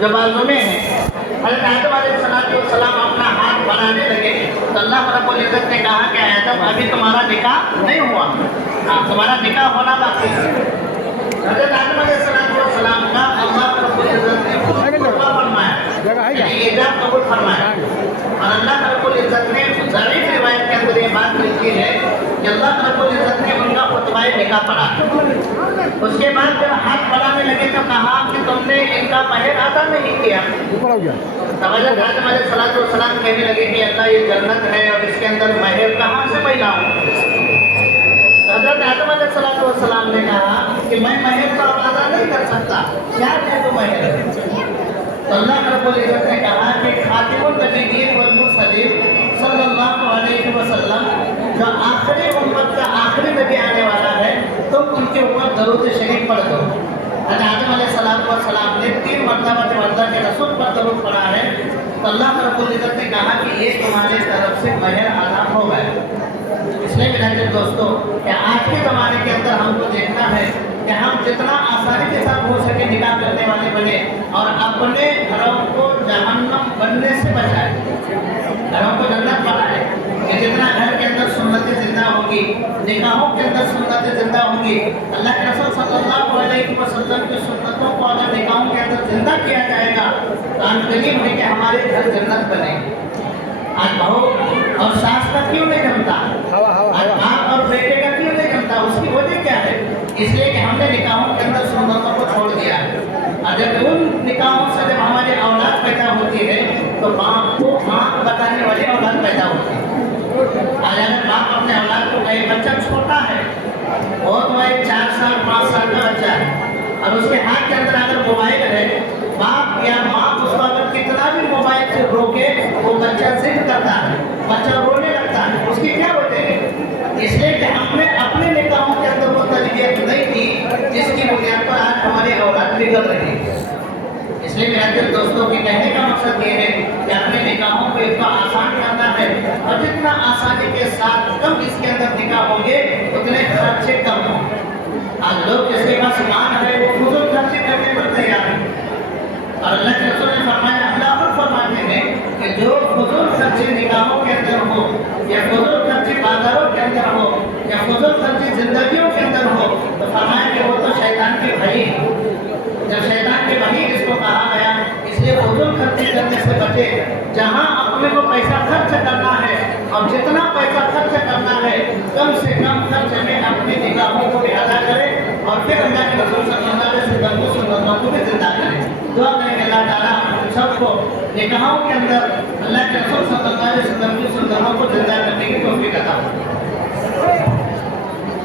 جو بازو میں ہے. حضرت آدم علیہ السلام اپنا ہاتھ بڑھانے لگے تو اللہ رب العزت نے کہا کہ آدم ابھی تمہارا نکاح نہیں ہوا، تمہارا نکاح ہونا باقی ہے. حضرت آدم علیہ السلام کا اللہ رب العزت نے فرمایا، ایجاب قبول فرمایا. اور اللہ رب العزت نے ضعیف روایت کے اندر یہ بات لکھی ہے کہ اللہ رب العزت نے ان کا خطبہ نکاح پڑھا. اس کے بعد جب ہاتھ بڑھانے لگے تو کہا کہ تم نے ان کا مہر ادا نہیں کیا. تب حضرت آدم علیہ السلام کہنے لگے کہ اللہ یہ جنت ہے اور اس کے اندر مہر کہاں سے میں لاؤں؟ حضرت آدم علیہ السلام نے کہا کہ میں مہر کا ادا نہیں کر سکتا، کیا ہے تو مہر؟ تو اللہ رب العزت نے کہا کہ خاتم النبیین والمرسلین صلی اللہ علیہ وسلم جو آخری امت کا آخری نبی آنے والا ہے، تم ان کے اوپر درود شریف پڑھ دو. حضرت آدم علیہ السلام نے 3 مرتبہ جب اللہ کے رسول پر درود پڑھا ہے تو اللہ رب العزت نے کہا کہ یہ تمہاری طرف سے مہر ادا ہو گئے. اس لیے میرے دوستو کہ آج کے زمانے کے اندر ہم کو دیکھنا ہے کہ ہم جتنا آسانی کے ساتھ ہو سکے نکاح کرنے والے بنے اور اپنے گھروں کو جہنم بننے سے بچائیں، گھروں کو جنت بنائیں. کہ جتنا گھر کے اندر سنتیں زندہ ہوگی، نکاحوں کے اندر سنتیں زندہ ہوگی، اللہ کے رسول صلی اللہ علیہ وسلم کی سنتوں کو اگر نکاحوں کے اندر زندہ کیا جائے گا تو ان قریب ہے کہ ہمارے گھر جنت بنے. آج بہو اور ساس کا کیوں نہیں جمتا؟ آج باپ اور بیٹے کا کیوں نہیں جمتا؟ اس کی وجہ کیا ہے؟ اس لیے کہ ہم نے نکاحوں کے اندر سنتوں کو چھوڑ دیا ہے. اور جب ان نکاحوں سے جب ہماری اولاد پیدا ہوتی ہے تو باپ کو آنکھ بتانے والی اولاد پیدا ہوتی ہے. آج اگر باپ اپنے اولاد کو کہیں بچہ چھوٹا ہے، بہت بھائی 4 سال 5 سال کا بچہ ہے اور اس کے ہاتھ کے اندر اگر موبائل ہے، باپ یا ماں اس کو اگر کتنا بھی موبائل سے روکے وہ بچہ ضد کرتا ہے، بچہ رونے لگتا ہے. اس کی کیا وجہ ہے؟ اس لیے کہ ہم نے اپنے نکاحوں کے اندر وہ تربیت نہیں دی جس کی بنیاد پر آج ہماری اولاد بگڑ رہی ہے. اس لیے میرے دوستوں کے کہنے کا مقصد یہ ہے کہ اپنے نکاحوں کو اتنا آسان کرنا ہے اور جتنا آسانی کے ساتھ کم اس کے اندر نکاح ہوں گے اتنے خرچے کم ہوں. آج لوگ جس کے پاس ایمان ہے وہ فضول خرچے کرنے پر تیار ہیں اور اللہ کے رسول نے فرمایا، اللہ خود فرماتے ہیں کہ جو فضول خرچے نکاحوں کے اندر ہو یا فضول خرچے بازاروں کے اندر ہو یا فضول خرچے زندگیوں کے اندر ہو تو فرمایا کہ وہ تو شیطان کے بھائی ہیں. جب شیطان کے بھائی اس کو کہا گیا اس لیے فضول خرچے کرنے سے بچے. جہاں اپنے کو پیسہ خرچ کرنا ہے اور جتنا پیسہ خرچ کرنا ہے کم سے کم خرچ میں اپنی نکاحوں کو بھی ادا کرے اور پھر اللہ کے رسول صلی اللہ علیہ وسلم کو سنتوں کو بھی زندہ کرے. دعا کریں کہ اللہ تعالیٰ ہم سب کو نکاحوں کے اندر اللہ کے رسول صلی اللہ